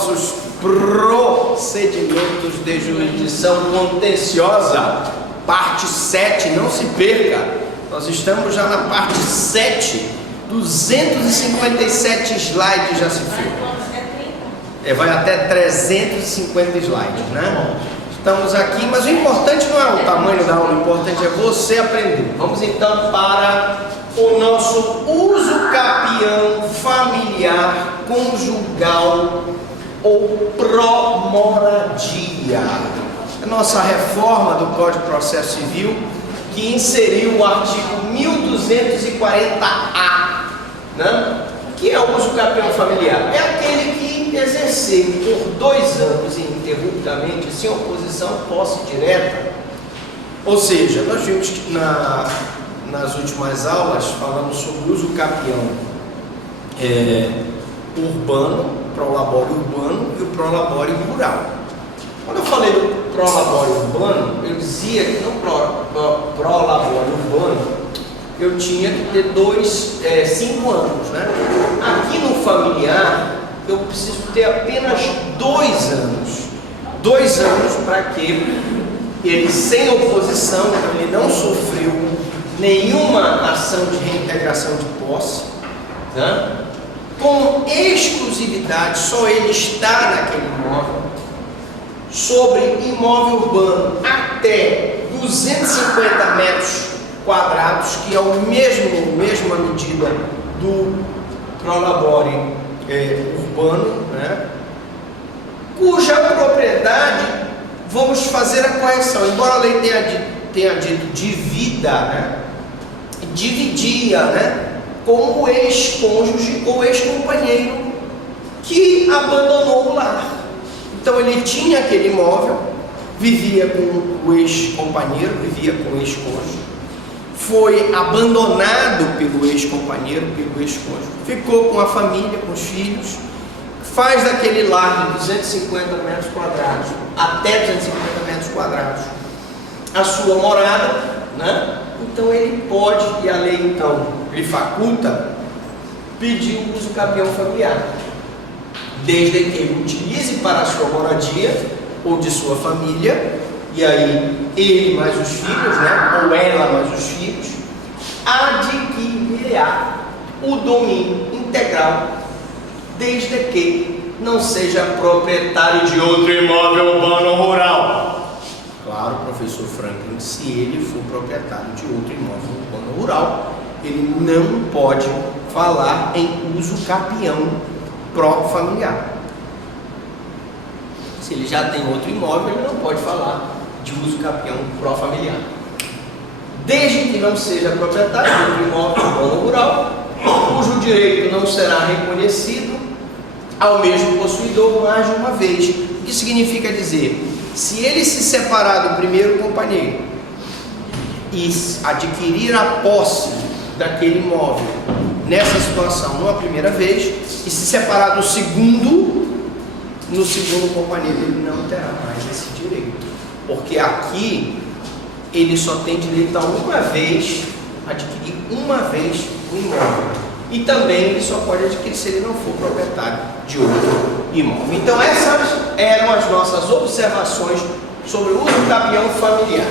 nossos procedimentos de jurisdição contenciosa, parte 7, não se perca, nós estamos já na parte 7, 257 slides já se foi. Vai até 350 slides, né? Estamos aqui, mas o importante não é o tamanho da aula, o importante é você aprender. Vamos então para o nosso uso capião familiar, conjugal ou pró-moradia. A nossa reforma do Código de Processo Civil, que inseriu o artigo 1240-A, né? Que é o uso capião familiar. É aquele que exercer por 2 anos ininterruptamente, sem oposição, posse direta. Ou seja, nós vimos que nas últimas aulas falamos sobre o uso capião urbano, prolabore urbano e o prolabore rural. Quando eu falei do prolabore urbano, eu dizia que no prolabore urbano eu tinha que ter 5 anos, né? Aqui no familiar eu preciso ter apenas 2 anos. 2 anos para que ele, sem oposição, ele não sofreu nenhuma ação de reintegração de posse, né? Com exclusividade, só ele está naquele imóvel, sobre imóvel urbano até 250 metros quadrados, que é a mesma medida do prolabore urbano, né? Cuja propriedade, vamos fazer a correção, embora a lei tenha dito divida, né? Dividia, né? Com o ex-cônjuge ou ex-companheiro que abandonou o lar. Então ele tinha aquele imóvel, vivia com o ex-companheiro, vivia com o ex-cônjuge, foi abandonado pelo ex-companheiro, pelo ex-cônjuge, ficou com a família, com os filhos, faz daquele lar de 250 metros quadrados até 250 metros quadrados a sua morada, né? Então ele pode, e a lei então lhe faculta, pedir o uso capião familiar, desde que ele utilize para a sua moradia ou de sua família, e aí ele mais os filhos, né? Ou ela mais os filhos, adquirirá o domínio integral, desde que não seja proprietário de outro imóvel urbano ou rural. Claro, professor Franklin, se ele for proprietário de outro imóvel urbano ou rural, ele não pode falar em uso capião pró-familiar. Se ele já tem outro imóvel, ele não pode falar de uso capião pró-familiar, desde que não seja proprietário de outro imóvel urbano ou rural, cujo direito não será reconhecido ao mesmo possuidor mais de uma vez. O que significa dizer, se ele se separar do primeiro companheiro e adquirir a posse daquele imóvel nessa situação numa primeira vez, e se separar do segundo, no segundo companheiro ele não terá mais esse direito, porque aqui ele só tem direito a uma vez, adquirir uma vez o imóvel, e também ele só pode adquirir se ele não for proprietário de outro imóvel. Então essas eram as nossas observações sobre o uso capião familiar.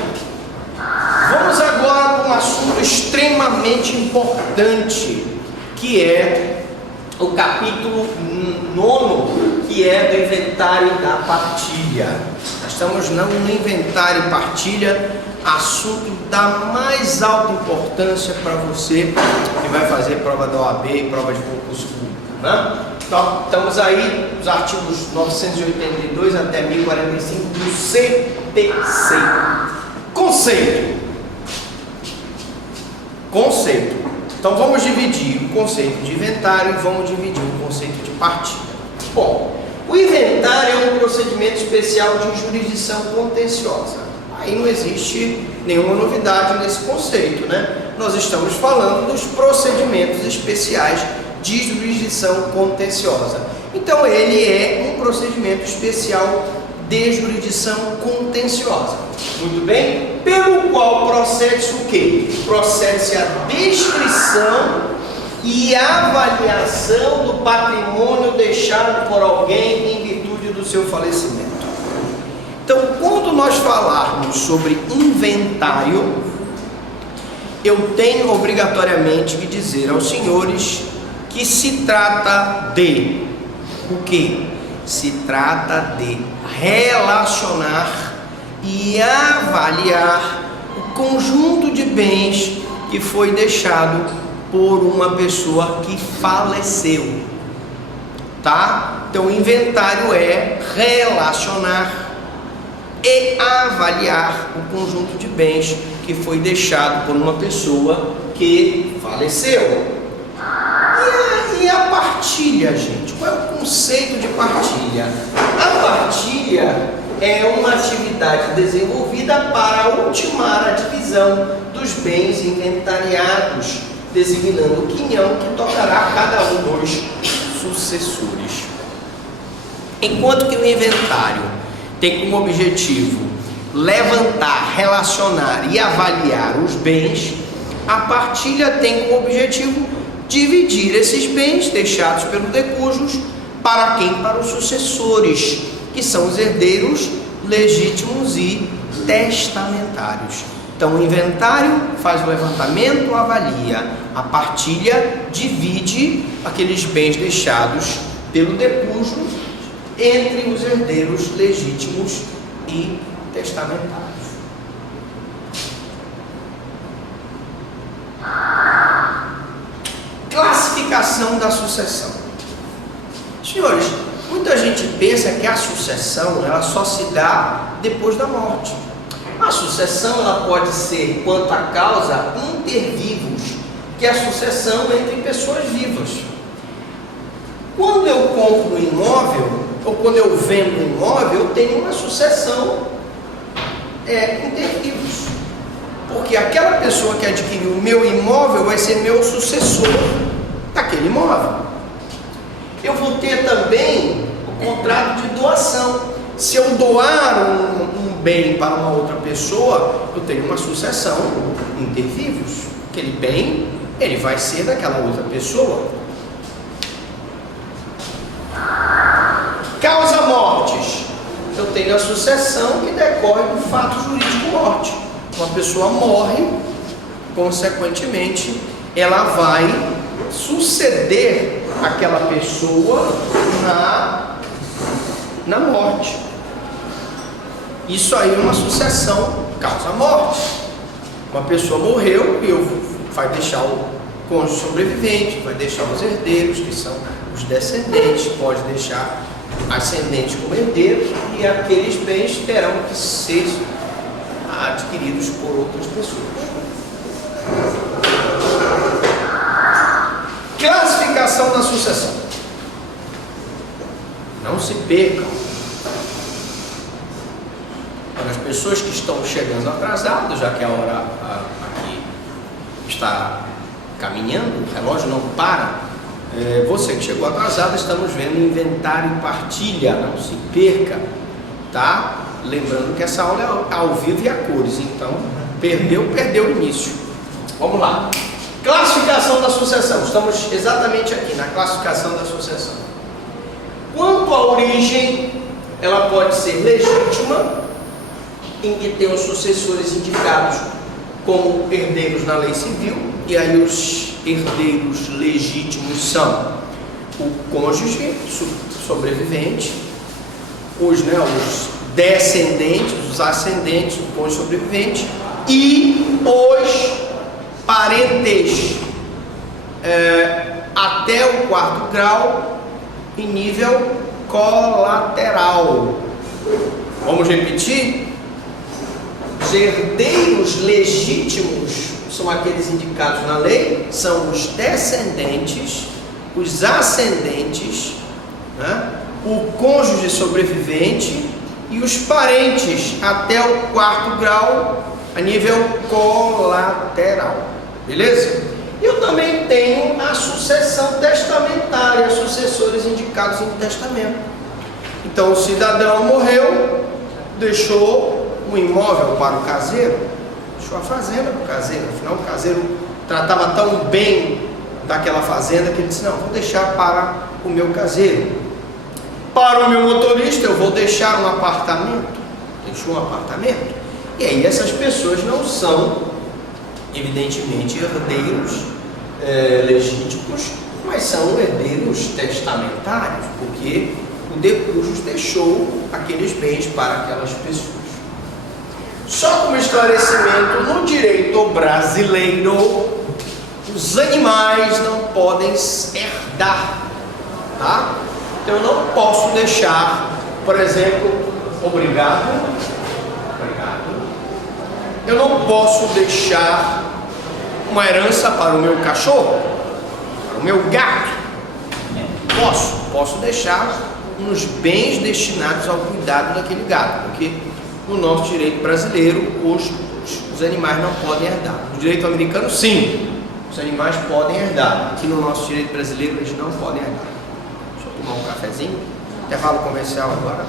Vamos agora para um assunto extremamente importante, que é o capítulo 9, que é do inventário da partilha. Nós estamos no inventário e partilha, assunto da mais alta importância para você que vai fazer prova da OAB e prova de concurso público, né? Então, estamos aí nos artigos 982 até 1045 do CPC. Conceito. Então vamos dividir o conceito de inventário e vamos dividir o conceito de partilha. Bom, o inventário é um procedimento especial de jurisdição contenciosa. Aí não existe nenhuma novidade nesse conceito, né? Nós estamos falando dos procedimentos especiais de jurisdição contenciosa. Então ele é um procedimento especial de jurisdição contenciosa. Muito bem? Pelo qual procede-se o quê? Procede-se a descrição e avaliação do patrimônio deixado por alguém em virtude do seu falecimento. Então, quando nós falarmos sobre inventário, eu tenho obrigatoriamente que dizer aos senhores que se trata de o quê? Se trata de relacionar e avaliar o conjunto de bens que foi deixado por uma pessoa que faleceu, tá? Então, o inventário é relacionar e avaliar o conjunto de bens que foi deixado por uma pessoa que faleceu. E a partilha, gente? Qual é o conceito de partilha? A partilha é uma atividade desenvolvida para ultimar a divisão dos bens inventariados, designando o quinhão que tocará a cada um dos sucessores. Enquanto que o inventário tem como objetivo levantar, relacionar e avaliar os bens, a partilha tem como objetivo dividir esses bens deixados pelos decujos para quem? Para os sucessores, que são os herdeiros legítimos e testamentários. Então, o inventário faz o levantamento, avalia. A partilha divide aqueles bens deixados pelo decujo entre os herdeiros legítimos e testamentários. Classificação da sucessão. Senhores, muita gente pensa que a sucessão ela só se dá depois da morte. A sucessão ela pode ser, quanto à causa, intervivos, que é a sucessão entre pessoas vivas. Quando eu compro um imóvel, ou quando eu vendo um imóvel, eu tenho uma sucessão intervivos. Porque aquela pessoa que adquiriu o meu imóvel vai ser meu sucessor daquele imóvel. Eu vou ter também o contrato de doação. Se eu doar um bem para uma outra pessoa, eu tenho uma sucessão intervivos. Aquele bem, ele vai ser daquela outra pessoa. Causa mortes. Eu tenho a sucessão que decorre do fato jurídico morte. Uma pessoa morre, consequentemente, ela vai suceder aquela pessoa na morte. Isso aí é uma sucessão causa morte. Uma pessoa morreu e vai deixar o cônjuge sobrevivente, vai deixar os herdeiros, que são os descendentes, pode deixar ascendentes como herdeiros, e aqueles bens terão que ser adquiridos por outras pessoas. Classificação da sucessão. Não se percam. Para as pessoas que estão chegando atrasadas, já que a hora aqui está caminhando, o relógio não para. Você que chegou atrasado, estamos vendo inventário e partilha. Não se perca, tá? Lembrando que essa aula é ao vivo e a cores, então perdeu o início. Vamos lá. Classificação da sucessão. Estamos exatamente aqui na classificação da sucessão. Quanto à origem, ela pode ser legítima, em que tem os sucessores indicados como herdeiros na lei civil, e aí os herdeiros legítimos são o cônjuge sobrevivente, os descendentes, os ascendentes, o cônjuge sobrevivente e os parentes até o 4º grau em nível colateral. Vamos repetir? Os herdeiros legítimos são aqueles indicados na lei, são os descendentes, os ascendentes, né? O cônjuge sobrevivente e os parentes até o 4º grau a nível colateral. Beleza? Eu também tenho a sucessão testamentária, sucessores indicados em testamento. Então o cidadão morreu, deixou um imóvel para o caseiro, deixou a fazenda para o caseiro. Afinal, o caseiro tratava tão bem daquela fazenda que ele disse: não, vou deixar para o meu caseiro. Para o meu motorista eu vou deixar um apartamento. Deixou um apartamento. E aí essas pessoas não são, evidentemente, herdeiros legítimos, mas são herdeiros testamentários, porque o de cujos deixou aqueles bens para aquelas pessoas. Só como esclarecimento, no direito brasileiro, os animais não podem herdar, tá? Então eu não posso deixar, por exemplo, obrigado, eu não posso deixar uma herança para o meu cachorro, para o meu gato. Posso deixar uns bens destinados ao cuidado daquele gato, porque no nosso direito brasileiro os animais não podem herdar. No direito americano, sim, os animais podem herdar. Aqui no nosso direito brasileiro eles não podem herdar. Deixa eu tomar um cafezinho. Intervalo comercial agora.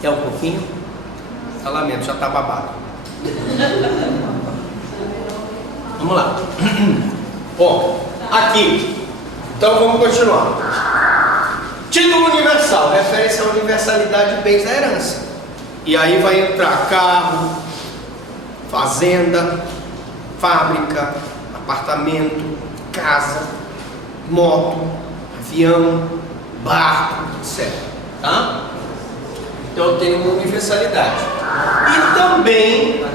Quer um pouquinho? Eu lamento, já está babado. Vamos lá. Bom, aqui. Então vamos continuar. Título universal, refere-se à universalidade de bens da herança. E aí vai entrar carro, fazenda, fábrica, apartamento, casa, moto, avião, barco, etc. Tá? Então eu tenho uma universalidade. E também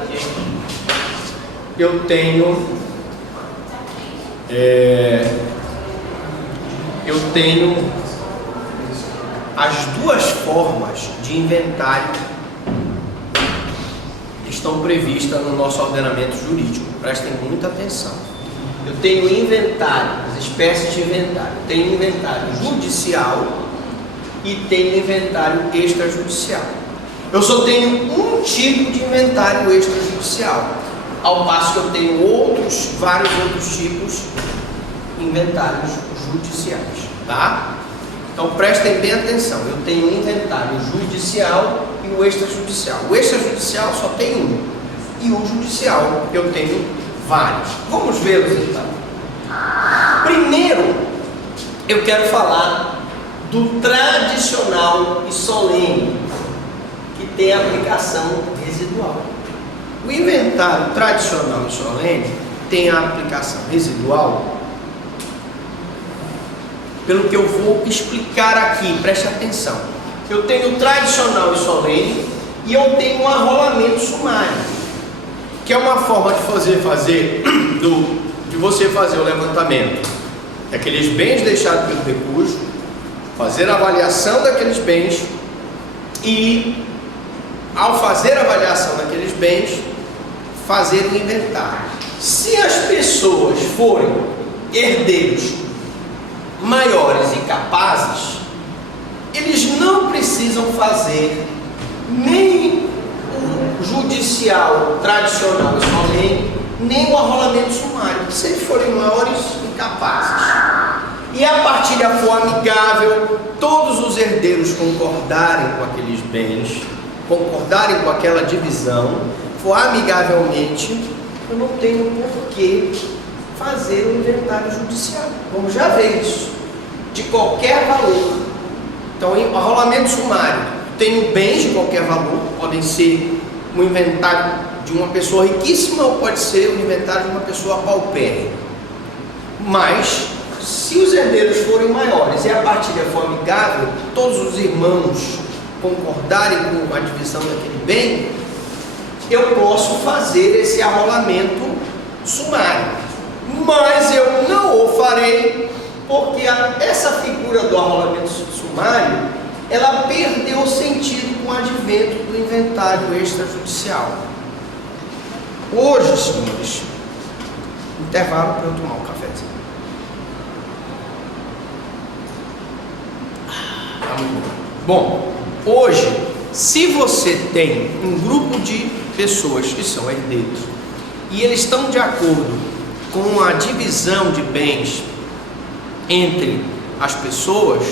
eu tenho as duas formas de inventário que estão previstas no nosso ordenamento jurídico. Prestem muita atenção. Eu tenho inventário, as espécies de inventário. Eu tenho inventário judicial e tenho inventário extrajudicial. Eu só tenho um tipo de inventário extrajudicial, ao passo que eu tenho vários outros tipos de inventários judiciais, tá? Então prestem bem atenção. Eu tenho o inventário judicial e o extrajudicial. O extrajudicial só tem um, e o judicial eu tenho vários. Vamos vê-los então. Primeiro, eu quero falar do tradicional e solene, que tem aplicação residual. O inventário tradicional e solene tem a aplicação residual pelo que eu vou explicar aqui, preste atenção. Eu tenho o tradicional e solene e eu tenho um arrolamento sumário, que é uma forma de você fazer o levantamento daqueles bens deixados pelo recujo, fazer a avaliação daqueles bens e, ao fazer a avaliação daqueles bens, fazer o inventário. Se as pessoas forem herdeiros maiores e capazes, eles não precisam fazer nem o judicial tradicional e solene, nem o arrolamento sumário, se eles forem maiores e capazes. E a partilha for amigável, todos os herdeiros concordarem com aqueles bens, concordarem com aquela divisão, for amigavelmente, eu não tenho por que fazer o inventário judicial. Vamos já ver isso, de qualquer valor. Então, em arrolamento sumário, tenho bens de qualquer valor, podem ser um inventário de uma pessoa riquíssima ou pode ser o inventário de uma pessoa paupérrima. Mas, se os herdeiros forem maiores e a partilha for amigável, todos os irmãos concordarem com a divisão daquele bem, eu posso fazer esse arrolamento sumário. Mas eu não o farei, porque essa figura do arrolamento sumário, ela perdeu o sentido com o advento do inventário extrajudicial. Hoje, senhores, intervalo para eu tomar um cafezinho. Bom, hoje, se você tem um grupo de pessoas que são herdeiros e eles estão de acordo com a divisão de bens entre as pessoas,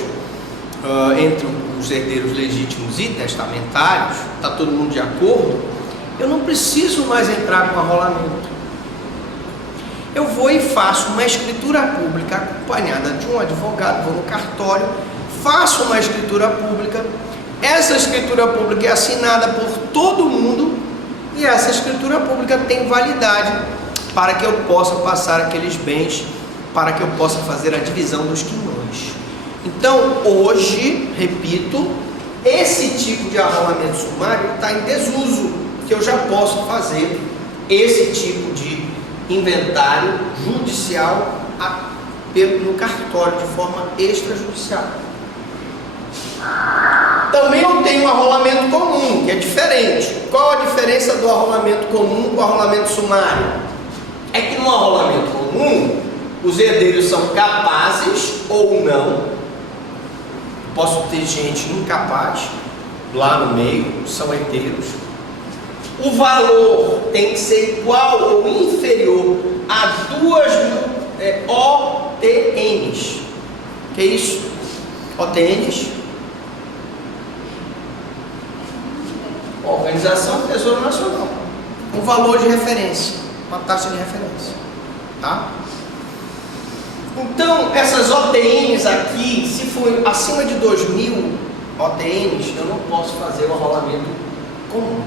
entre os herdeiros legítimos e testamentários, está todo mundo de acordo, eu não preciso mais entrar com arrolamento. Eu vou e faço uma escritura pública acompanhada de um advogado, vou no cartório, faço uma escritura pública, essa escritura pública é assinada por todo mundo e essa escritura pública tem validade para que eu possa passar aqueles bens, para que eu possa fazer a divisão dos quinhões. Então, hoje, repito, esse tipo de arrolamento sumário está em desuso, que eu já posso fazer esse tipo de inventário judicial no cartório, de forma extrajudicial. Também eu tenho o arrolamento comum, que é diferente. Qual a diferença do arrolamento comum com o arrolamento sumário? É que no arrolamento comum, os herdeiros são capazes ou não. Posso ter gente incapaz lá no meio, são herdeiros. O valor tem que ser igual ou inferior a 2.000 OTNs. Que é isso? OTNs? Organização do Tesouro Nacional. Um valor de referência, uma taxa de referência. Tá? Então, essas OTNs aqui, se for acima de 2.000 OTNs, eu não posso fazer o arrolamento comum.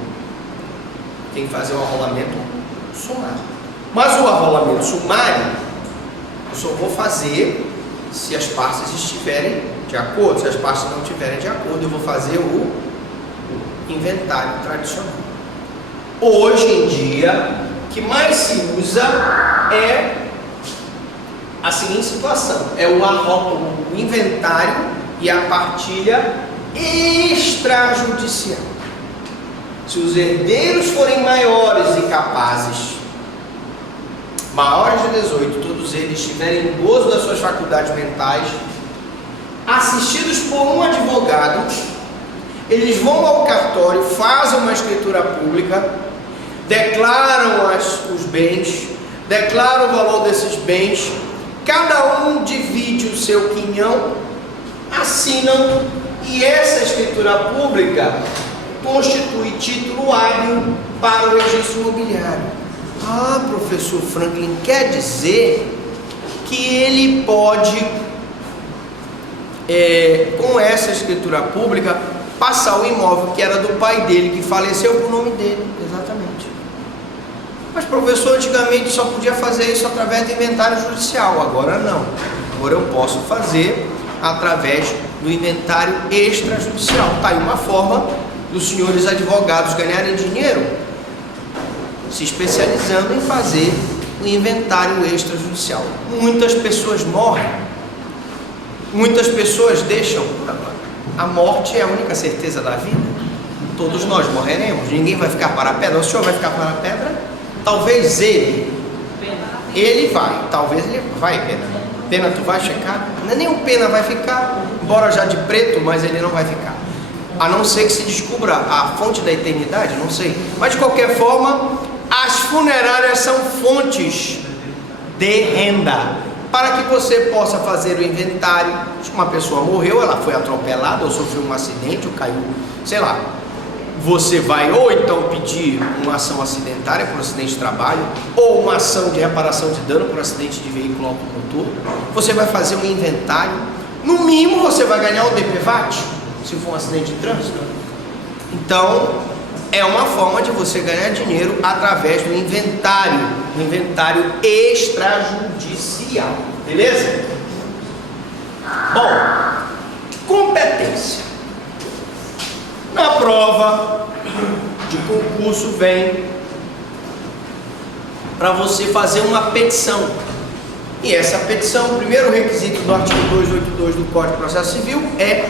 Tem que fazer o arrolamento sumário. Mas o arrolamento sumário, eu só vou fazer se as partes estiverem de acordo. Se as partes não estiverem de acordo, eu vou fazer o inventário tradicional. Hoje em dia, o que mais se usa é a seguinte situação: é o inventário e a partilha extrajudicial. Se os herdeiros forem maiores e capazes, maiores de 18, todos eles estiverem em gozo das suas faculdades mentais, assistidos por um advogado, eles vão ao cartório, fazem uma escritura pública, declaram os bens, declaram o valor desses bens, cada um divide o seu quinhão, assinam, e essa escritura pública constitui título hábil para o registro imobiliário. Ah, professor Franklin, quer dizer que ele pode, com essa escritura pública, passar o imóvel que era do pai dele, que faleceu, com o nome dele. Exatamente. Mas, professor, antigamente só podia fazer isso através do inventário judicial. Agora não. Agora eu posso fazer através do inventário extrajudicial. Está aí uma forma dos senhores advogados ganharem dinheiro se especializando em fazer o inventário extrajudicial. Muitas pessoas morrem, muitas pessoas deixam. A morte é a única certeza da vida. Todos nós morreremos, ninguém vai ficar para a pedra. O senhor vai ficar para a pedra? Talvez ele vai, talvez ele vai. Pena, tu vai checar? Nem o Pena vai ficar, embora já de preto, mas ele não vai ficar. A não ser que se descubra a fonte da eternidade, não sei. Mas de qualquer forma, as funerárias são fontes de renda, para que você possa fazer o inventário. Se uma pessoa morreu, ela foi atropelada, ou sofreu um acidente, ou caiu, sei lá. Você vai ou então pedir uma ação acidentária por acidente de trabalho, ou uma ação de reparação de dano por acidente de veículo automotor. Você vai fazer um inventário. No mínimo você vai ganhar o DPVAT, se for um acidente de trânsito. Então, é uma forma de você ganhar dinheiro através do inventário extrajudicial. Beleza? Bom, competência. Na prova de concurso vem para você fazer uma petição. E essa petição, o primeiro requisito do artigo 282 do Código de Processo Civil é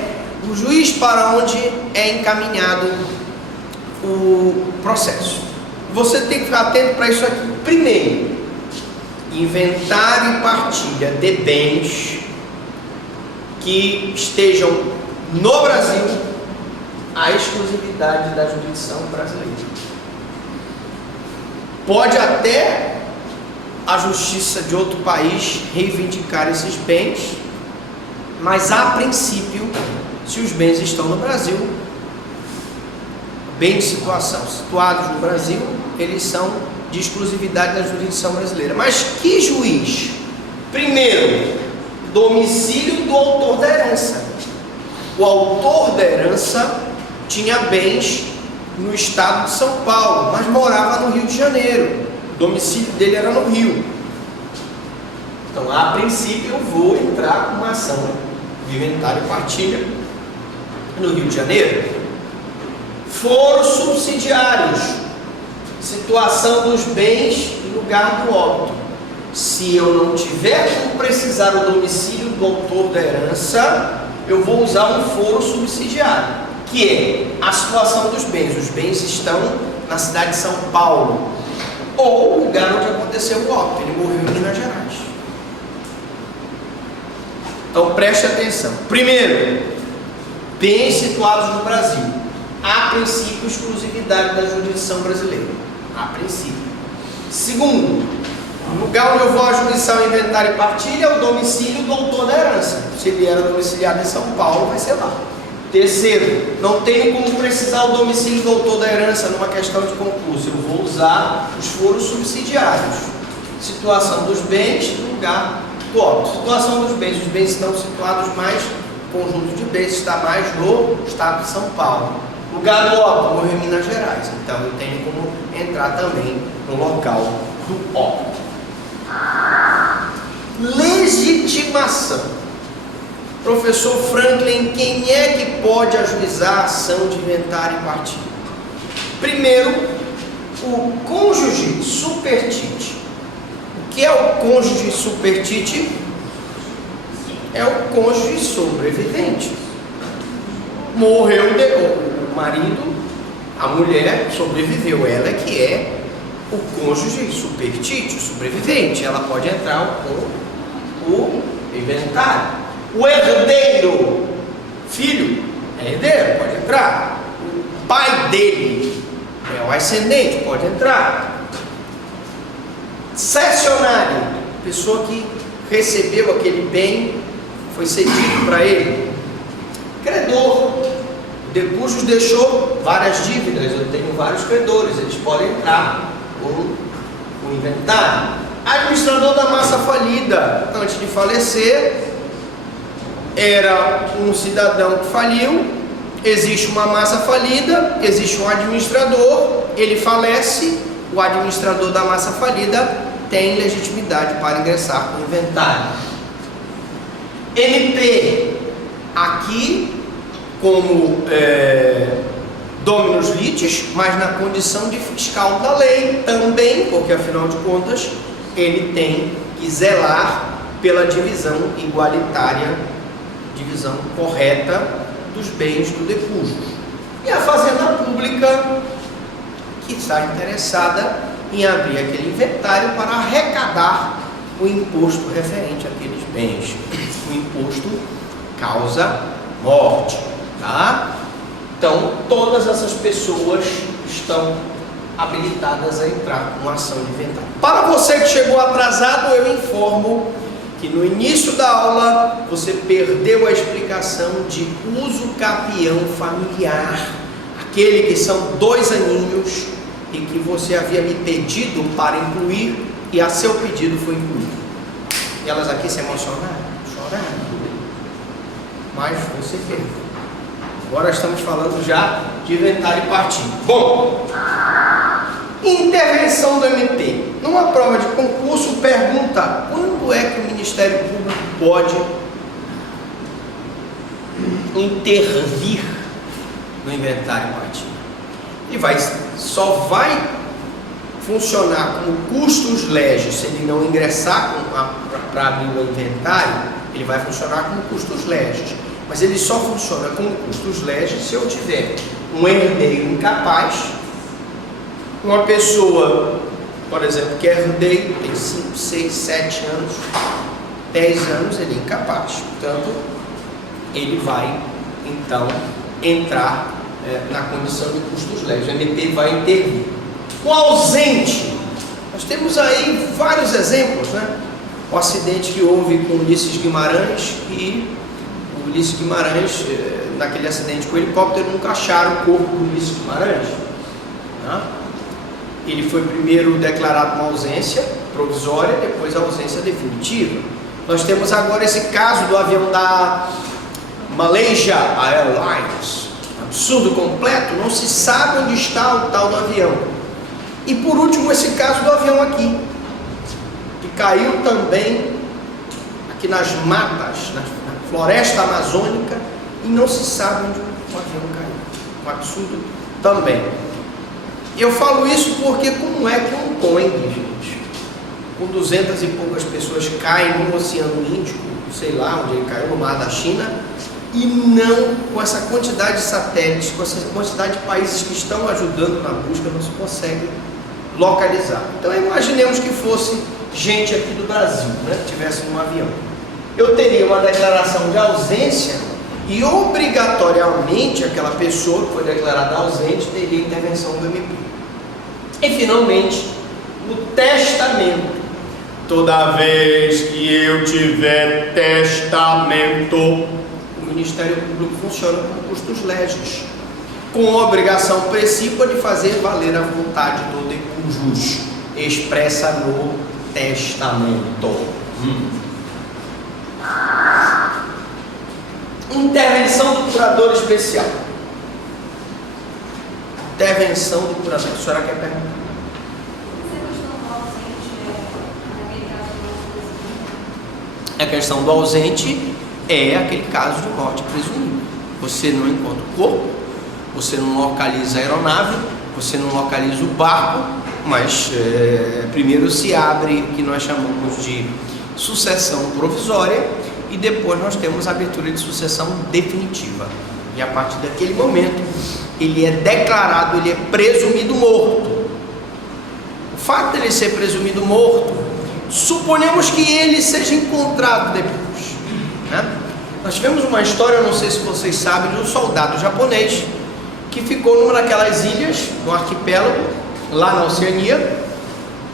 o juiz para onde é encaminhado o processo. Você tem que ficar atento para isso aqui. Primeiro, inventário e partilha de bens que estejam no Brasil, a exclusividade da jurisdição brasileira. Pode até a justiça de outro país reivindicar esses bens, mas a princípio se os bens estão no Brasil, bens de situação situados no Brasil, eles são de exclusividade da jurisdição brasileira. Mas que juiz? Primeiro, domicílio do autor da herança. O autor da herança tinha bens no estado de São Paulo, mas morava no Rio de Janeiro. O domicílio dele era no Rio. Então, a princípio, eu vou entrar com uma ação de inventário e partilha no Rio de Janeiro. Foros subsidiários, situação dos bens e lugar do óbito. Se eu não tiver como precisar o domicílio do autor da herança, eu vou usar um foro subsidiário, que é a situação dos bens. Os bens estão na cidade de São Paulo, ou o lugar onde aconteceu o óbito. Ele morreu em Minas Gerais. Então preste atenção. Primeiro, bens situados no Brasil. A princípio, exclusividade da jurisdição brasileira. A princípio. Segundo, o lugar onde eu vou ajuizar o inventário e partilha é o domicílio do autor da herança. Se ele era domiciliado em São Paulo, vai ser lá. Terceiro, não tenho como precisar o domicílio do autor da herança numa questão de concurso. Eu vou usar os foros subsidiários. Situação dos bens, lugar do óbito. Situação dos bens. Os bens estão situados mais, o conjunto de bens está mais no estado de São Paulo. Lugar do óbito, morreu em Minas Gerais. Então eu tenho como entrar também no local do óbito. Legitimação. Professor Franklin, quem é que pode ajuizar a ação de inventário e partilha? Primeiro, o cônjuge supertite. O que é o cônjuge supertite? É o cônjuge sobrevivente. Morreu o marido, a mulher sobreviveu, ela que é o cônjuge supertite, o sobrevivente. Ela pode entrar com o inventário. O herdeiro, filho, é herdeiro, pode entrar. O pai dele é o ascendente, pode entrar. Cessionário, pessoa que recebeu aquele bem, foi cedido para ele. Credor, o decujus deixou várias dívidas, eu tenho vários credores, eles podem entrar com o inventário. Administrador da massa falida, antes de falecer, era um cidadão que faliu, existe uma massa falida, existe um administrador, ele falece, o administrador da massa falida tem legitimidade para ingressar com o inventário. MP, aqui como dominus litis, mas na condição de fiscal da lei também, porque afinal de contas ele tem que zelar pela divisão igualitária, divisão correta dos bens do decujus. E a fazenda pública, que está interessada em abrir aquele inventário para arrecadar o imposto referente àqueles bens. O imposto causa morte, tá? Então, todas essas pessoas estão habilitadas a entrar com ação de inventário. Para você que chegou atrasado, eu informo que no início da aula você perdeu a explicação de uso capião familiar, aquele que são 2 aninhos e que você havia me pedido para incluir e a seu pedido foi incluído. E elas aqui se emocionaram, choraram, mas você perdeu. Agora estamos falando já de inventário e partilha. Bom, intervenção do MP. Numa prova de concurso, pergunta quando é que o Ministério Público pode intervir no inventário e partilha. Ele só vai funcionar como custos legis se ele não ingressar para abrir o inventário, ele vai funcionar como custos legis. Mas ele só funciona como custos legis se eu tiver um herdeiro incapaz, uma pessoa, por exemplo, que é herdeiro, tem 5, 6, 7 anos, 10 anos, ele é incapaz. Portanto, ele vai, então, entrar na condição de custos legis. O MP vai intervir. O ausente, nós temos aí vários exemplos, né? O acidente que houve com Ulisses Guimarães e o Ulisses Guimarães, naquele acidente com o helicóptero, nunca acharam o corpo do Ulisses Guimarães, né? Ele foi primeiro declarado uma ausência provisória, depois a ausência definitiva. Nós temos agora esse caso do avião da Malaysia Airlines, absurdo completo, não se sabe onde está o tal do avião. E por último, esse caso do avião aqui, que caiu também aqui nas matas, na floresta amazônica, e não se sabe onde o avião caiu. Um absurdo também. Eu falo isso porque como é que um Boeing, gente, com 200 e poucas pessoas, cai no Oceano Índico, sei lá onde ele caiu, no Mar da China, e não, com essa quantidade de satélites, com essa quantidade de países que estão ajudando na busca, não se consegue localizar. Então imaginemos que fosse gente aqui do Brasil, né, que tivesse um avião. Eu teria uma declaração de ausência e obrigatoriamente aquela pessoa que foi declarada ausente teria intervenção do MP. E finalmente, o testamento. Toda vez que eu tiver testamento, o Ministério Público funciona com custos legis, com obrigação precípua de fazer valer a vontade do decujus, expressa no testamento. Intervenção do curador especial. Intervenção do curador. A senhora quer perguntar? A questão do ausente é aquele caso de morte presumível. Você não encontra o corpo, você não localiza a aeronave, você não localiza o barco, mas primeiro se abre o que nós chamamos de sucessão provisória e depois nós temos a abertura de sucessão definitiva. E a partir daquele momento ele é declarado, ele é presumido morto. O fato de ele ser presumido morto, suponhamos que ele seja encontrado depois, né? Nós tivemos uma história, não sei se vocês sabem, de um soldado japonês que ficou numa daquelas ilhas, no arquipélago, lá na Oceania,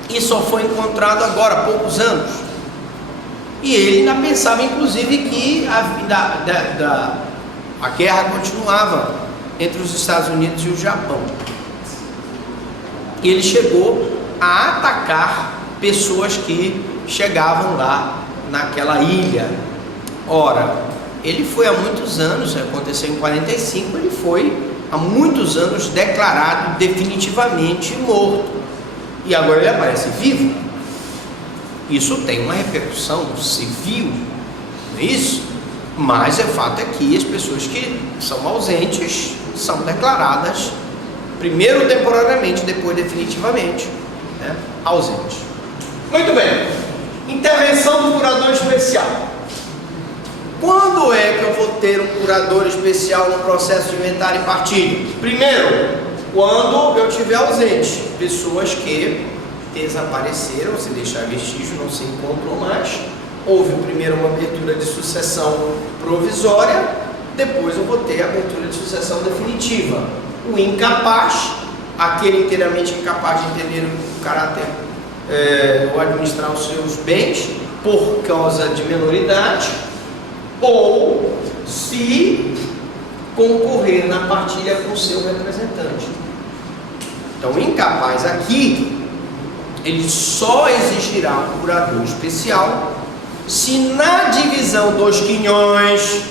e só foi encontrado agora, há poucos anos. E ele ainda pensava, inclusive, que a guerra continuava entre os Estados Unidos e o Japão. E ele chegou a atacar pessoas que chegavam lá naquela ilha. Ora, ele foi há muitos anos, aconteceu em 45, ele foi há muitos anos declarado definitivamente morto. E agora ele aparece vivo. Isso tem uma repercussão civil, não é isso? Mas o fato é que as pessoas que são ausentes são declaradas primeiro temporariamente, depois definitivamente, né, ausentes. Muito bem. Intervenção do curador especial. Quando é que eu vou ter um curador especial no processo de inventário e partilha? Primeiro, quando eu estiver ausente. Pessoas que desapareceram, se deixar vestígio, não se encontram mais. Houve primeiro uma abertura de sucessão provisória, depois eu vou ter a abertura de sucessão definitiva. O incapaz, aquele inteiramente incapaz de entender o caráter ou administrar os seus bens por causa de menoridade, ou se concorrer na partilha com o seu representante. Então, o incapaz aqui, ele só exigirá um curador especial se na divisão dos quinhões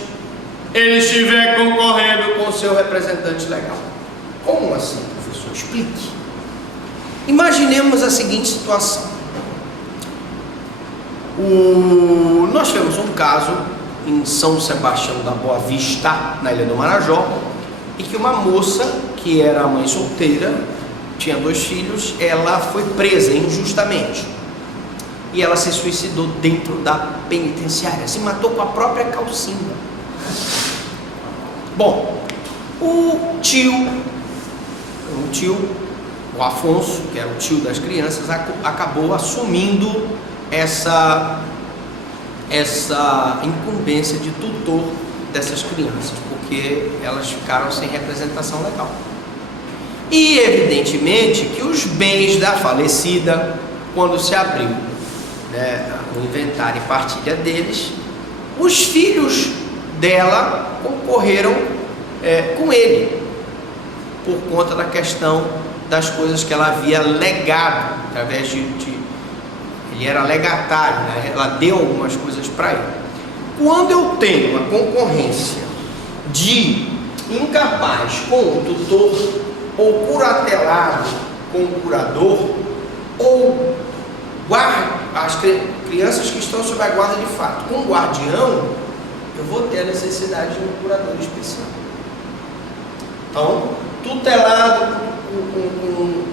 ele estiver concorrendo com o seu representante legal. Como assim, professor? Explique. Imaginemos a seguinte situação. Nós tivemos um caso em São Sebastião da Boa Vista, na Ilha do Marajó, e que uma moça, que era mãe solteira, tinha 2 filhos, ela foi presa injustamente. E ela se suicidou dentro da penitenciária, se matou com a própria calcinha. Bom, o Afonso, que era o tio das crianças, acabou assumindo essa incumbência de tutor dessas crianças, porque elas ficaram sem representação legal. E evidentemente que os bens da falecida, quando se abriu, né, o inventário e partilha deles, os filhos dela concorreram com ele, por conta da questão das coisas que ela havia legado, através ele era legatário, né? Ela deu algumas coisas para ele. Quando eu tenho uma concorrência de incapaz com o tutor, ou curatelado com o curador, ou as crianças que estão sob a guarda de fato com o guardião, eu vou ter a necessidade de um curador especial. Então, tutelado com